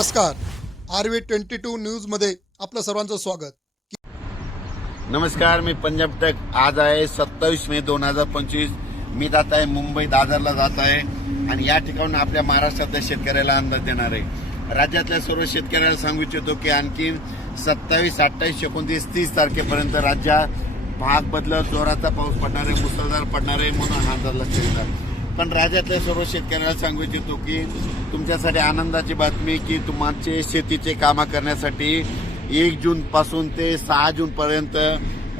नमस्कार. R V twenty two न्यूजमध्ये आपलं सर्वांचं स्वागत. नमस्कार मी पंजाब टेक आज आहे सत्तावीस मे दोन हजार पंचवीस. मी जात आहे मुंबई दादरला जात आहे आणि या ठिकाणून आपल्या महाराष्ट्रातल्या शेतकऱ्याला अंदाज देणार आहे. राज्यातल्या सर्व शेतकऱ्याला सांगू इच्छितो की आणखी सत्तावीस अठ्ठावीस एकोणतीस तीस तारखेपर्यंत राज्यात भाग बदलत जोराचा पाऊस पडणार आहे मुसळधार पडणार आहे म्हणून हा अंदाज लक्षात येतात पण राज्यातल्या सर्व शेतकऱ्याला सांगू इच्छितो की तुमच्यासाठी आनंदाची बातमी की तुमचे शेतीचे कामं करण्यासाठी एक जून पासून ते सहा जून पर्यंत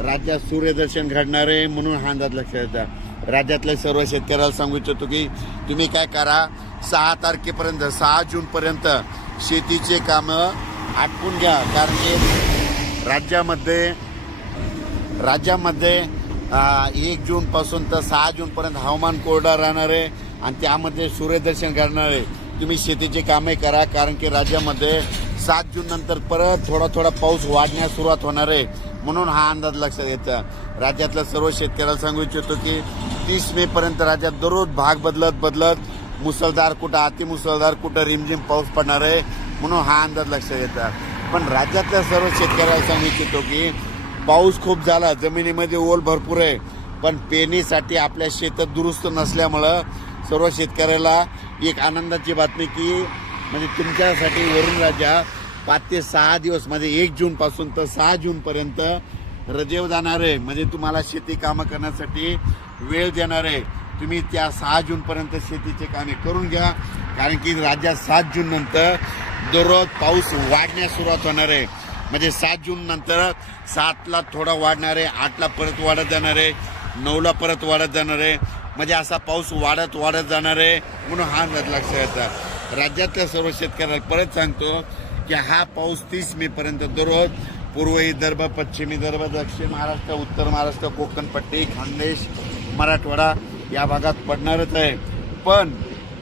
राज्यात सूर्यदर्शन घडणार आहे म्हणून हा अंदाज लक्षात येतात राज्यातल्या सर्व शेतकऱ्याला सांगू इच्छितो की तुम्ही काय करा सहा तारखेपर्यंत सहा जून पर्यंत शेतीचे कामं आटपून घ्या. कारण की राज्यामध्ये राज्यामध्ये एक जूनपासून तर सहा जूनपर्यंत हवामान कोरडा राहणार आहे आणि त्यामध्ये सूर्यदर्शन करणार आहे. तुम्ही शेतीची कामे करा कारण की राज्यामध्ये सात जून नंतर परत थोडा थोडा पाऊस वाढण्यास सुरुवात होणार आहे. म्हणून हा अंदाज लक्षात येतं. राज्यातल्या सर्व शेतकऱ्याला सांगू इच्छितो की तीस मे पर्यंत राज्यात दररोज भाग बदलत बदलत मुसळधार कुठं अतिमुसळधार कुठं रिमझिम पाऊस पडणार आहे. म्हणून हा अंदाज लक्षात येतात पण राज्यातल्या सर्व शेतकऱ्याला सांगू इच्छितो की पाऊस खूप झाला जमिनीमध्ये ओल भरपूर आहे. पण पेरणीसाठी आपल्या शेतात दुरुस्त नसल्यामुळं सर्व शेतकऱ्याला एक आनंदाची बातमी की म्हणजे तुमच्यासाठी वरून राजा पाच ते सहा दिवस म्हणजे एक जूनपासून तर सहा जूनपर्यंत रजेव जाणार आहे. म्हणजे तुम्हाला शेती कामं करण्यासाठी वेळ देणार आहे. तुम्ही त्या सहा जूनपर्यंत शेतीचे कामे करून घ्या. कारण की राज्यात सात जूननंतर दररोज पाऊस वाढण्यास सुरुवात होणार आहे. म्हणजे सात जून नंतर सातला थोडा वाढणार आहे आठला परत वाढत जाणार आहे नऊला परत वाढत जाणार आहे. म्हणजे असा पाऊस वाढत वाढत जाणार आहे म्हणून हा अंदाज लक्षात येतात राज्यातल्या सर्व शेतकऱ्याला परत सांगतो की हा पाऊस तीस मे पर्यंत दररोज पूर्व विदर्भ पश्चिम विदर्भ दक्षिण महाराष्ट्र उत्तर महाराष्ट्र कोकण पट्टी खानदेश मराठवाडा या भागात पडणारच आहे. पण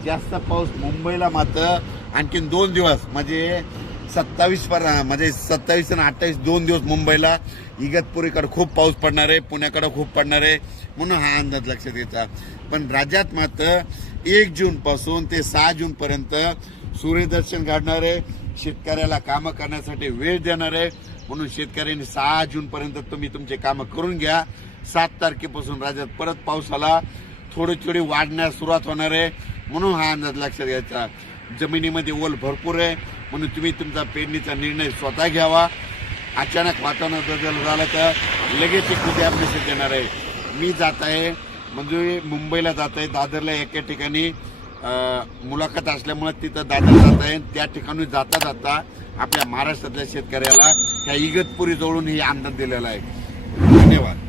जास्त पाऊस मुंबईला मात्र आणखीन दोन दिवस म्हणजे सत्तावीस पर म्हणजे सत्तावीस आणि अठ्ठावीस दोन दिवस मुंबईला. इगतपुरीकडे खूप पाऊस पडणार आहे पुण्याकडं खूप पडणार आहे म्हणून हा अंदाज लक्षात घ्यायचा पण राज्यात मात्र एक जूनपासून ते सहा जूनपर्यंत सूर्यदर्शन घडणार आहे. शेतकऱ्याला कामं करण्यासाठी वेळ देणार आहे. म्हणून शेतकऱ्यांनी सहा जूनपर्यंत तुम्ही तुमचे कामं करून घ्या. सात तारखेपासून राज्यात परत पावसाला थोडी थोडी वाढण्यास सुरुवात होणार आहे. म्हणून हा अंदाज लक्षात घ्यायचा. जमिनीमध्ये ओल भरपूर आहे. म्हणून तुम्ही तुमचा पेरणीचा निर्णय स्वतः घ्यावा. अचानक वातावरण बदल झाला तर लगेच एक उद्या मेसेज देणार आहे. मी जात आहे म्हणजे मुंबईला जात आहे दादरला एका ठिकाणी मुलाखत असल्यामुळे तिथं दादर जात आहे. त्या ठिकाणी जाता जाता आपल्या महाराष्ट्रातल्या शेतकऱ्याला ह्या इगतपुरी जवळून हे अंदाज दिलेला आहे. धन्यवाद.